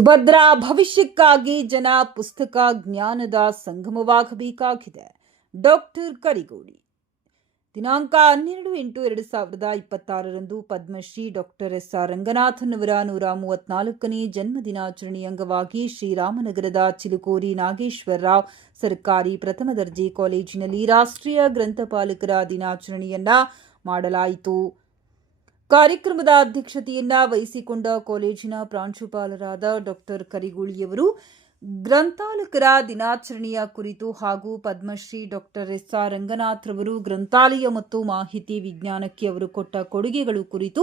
ಸುಭದ್ರ ಭವಿಷ್ಯಕ್ಕಾಗಿ ಜನ ಪುಸ್ತಕ ಜ್ಞಾನದ ಸಂಗಮವಾಗಬೇಕಾಗಿದೆ. ಡಾಕ್ಟರ್ ಕರಿಗೋಡಿ. ದಿನಾಂಕ 12/8/2026 ಪದ್ಮಶ್ರೀ ಡಾಕ್ಟರ್ ಎಸ್.ಆರ್. ರಂಗನಾಥನ್ ಅವರ 134ನೇ ಜನ್ಮದಿನಾಚರಣೆ ಅಂಗವಾಗಿ ಶ್ರೀರಾಮನಗರದ ಚಿಲುಕೋರಿ ನಾಗೇಶ್ವರರಾವ್ ಸರ್ಕಾರಿ ಪ್ರಥಮ ದರ್ಜೆ ಕಾಲೇಜಿನಲ್ಲಿ ರಾಷ್ಟ್ರೀಯ ಗ್ರಂಥಪಾಲಕರ ದಿನಾಚರಣೆಯನ್ನ ಮಾಡಲಾಯಿತು. ಕಾರ್ಯಕ್ರಮದ ಅಧ್ಯಕ್ಷತೆಯನ್ನ ವಹಿಸಿಕೊಂಡ ಕಾಲೇಜಿನ ಪ್ರಾಂಶುಪಾಲರಾದ ಡಾಕ್ಟರ್ ಕರಿಗೋಳಿಯವರು ಗ್ರಂಥಾಲಕರ ದಿನಾಚರಣೆಯ ಕುರಿತು ಹಾಗೂ ಪದ್ಮಶ್ರೀ ಡಾಕ್ಟರ್ ಎಸ್.ಆರ್. ರಂಗನಾಥ್ ರವರು ಗ್ರಂಥಾಲಯ ಮತ್ತು ಮಾಹಿತಿ ವಿಜ್ಞಾನಕ್ಕೆ ಅವರು ಕೊಟ್ಟ ಕೊಡುಗೆಗಳು ಕುರಿತು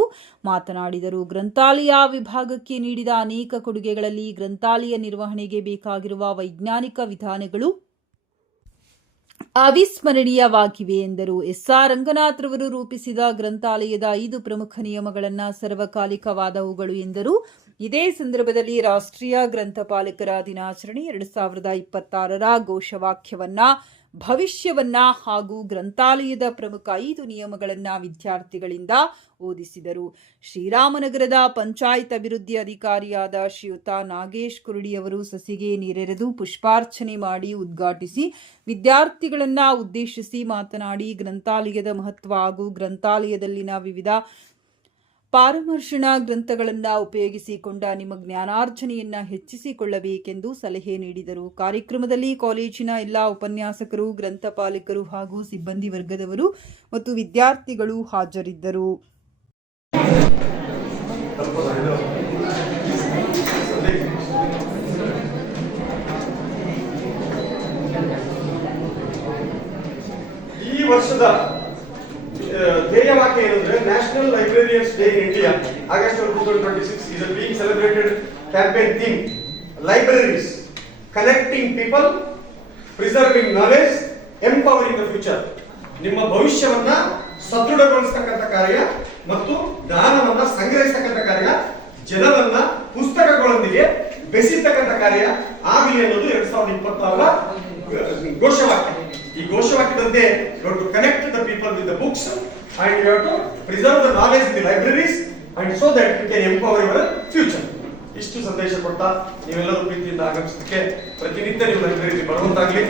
ಮಾತನಾಡಿದರು. ಗ್ರಂಥಾಲಯ ವಿಭಾಗಕ್ಕೆ ನೀಡಿದ ಅನೇಕ ಕೊಡುಗೆಗಳಲ್ಲಿ ಗ್ರಂಥಾಲಯ ನಿರ್ವಹಣೆಗೆ ಬೇಕಾಗಿರುವ ವೈಜ್ಞಾನಿಕ ವಿಧಾನಗಳು ಅವಿಸ್ಮರಣೀಯವಾಗಿವೆ ಎಂದರು. ಎಸ್.ಆರ್. ರಂಗನಾಥ್ ರವರು ರೂಪಿಸಿದ ಗ್ರಂಥಾಲಯದ 5 ಪ್ರಮುಖ ನಿಯಮಗಳನ್ನು ಸರ್ವಕಾಲಿಕವಾದವುಗಳು ಎಂದರು. ಇದೇ ಸಂದರ್ಭದಲ್ಲಿ ರಾಷ್ಟ್ರೀಯ ಗ್ರಂಥಪಾಲಕರ ದಿನಾಚರಣೆ 2026ರ ಘೋಷವಾಕ್ಯವನ್ನ, ಭವಿಷ್ಯವನ್ನ ಹಾಗೂ ಗ್ರಂಥಾಲಯದ ಪ್ರಮುಖ 5 ನಿಯಮಗಳನ್ನು ವಿದ್ಯಾರ್ಥಿಗಳಿಂದ ಓದಿಸಿದರು. ಶ್ರೀರಾಮನಗರದ ಪಂಚಾಯತ್ ಅಭಿವೃದ್ಧಿ ಅಧಿಕಾರಿಯಾದ ಶ್ರೀಯುತ ನಾಗೇಶ್ ಕುರುಡಿಯವರು ಸಸಿಗೆ ನೀರೆರೆದು ಪುಷ್ಪಾರ್ಚನೆ ಮಾಡಿ ಉದ್ಘಾಟಿಸಿ ವಿದ್ಯಾರ್ಥಿಗಳನ್ನ ಉದ್ದೇಶಿಸಿ ಮಾತನಾಡಿ, ಗ್ರಂಥಾಲಯದ ಮಹತ್ವ ಹಾಗೂ ಗ್ರಂಥಾಲಯದಲ್ಲಿನ ವಿವಿಧ ಪಾರಮರ್ಶನ ಗ್ರಂಥಗಳನ್ನು ಉಪಯೋಗಿಸಿಕೊಂಡ ನಿಮ್ಮ ಜ್ಞಾನಾರ್ಜನೆಯನ್ನ ಹೆಚ್ಚಿಸಿಕೊಳ್ಳಬೇಕೆಂದು ಸಲಹೆ ನೀಡಿದರು. ಕಾರ್ಯಕ್ರಮದಲ್ಲಿ ಕಾಲೇಜಿನ ಎಲ್ಲ ಉಪನ್ಯಾಸಕರು, ಗ್ರಂಥಪಾಲಕರು ಹಾಗೂ ಸಿಬ್ಬಂದಿ ವರ್ಗದವರು ಮತ್ತು ವಿದ್ಯಾರ್ಥಿಗಳು ಹಾಜರಿದ್ದರು. ಈ ವರ್ಷದ ಧ್ಯೇಯವಾಕ್ಯ ಏನಂದ್ರೆ national librarians day in India August 2026 is being celebrated. Campaign theme libraries connecting people, preserving knowledge, empowering the future. ನಿಮ್ಮ ಭವಿಷ್ಯವನ್ನ ಸದೃಢಗೊಳಿಸತಕ್ಕಂಥ ಕಾರ್ಯ ಮತ್ತು ಜ್ಞಾನವನ್ನ ಸಂಗ್ರಹಿಸತಕ್ಕಂಥ ಕಾರ್ಯ, ಜನರನ್ನ ಪುಸ್ತಕಗಳೊಂದಿಗೆ ಬೆಸೆಸತಕ್ಕಂಥ ಕಾರ್ಯ ಆಗಲಿ ಅನ್ನೋದು 2026ರ ಘೋಷವಾಕ್ಯ. ಈ ಘೋಷವಾಕ್ಯದಂತೆ you have to connect the people with the books and you have to preserve the knowledge in the libraries and so that you can empower your future. ಇಷ್ಟು ಸಂದೇಶ ಕೊಡ್ತಾ ನೀವೆಲ್ಲರೂ ಪ್ರೀತಿಯಿಂದ ಆಗಮಿಸಲಿಕ್ಕೆ ಪ್ರತಿನಿತ್ಯ ನೀವು ಲೈಬ್ರರಿಗೆ ಬರುವಂತಾಗಲಿ.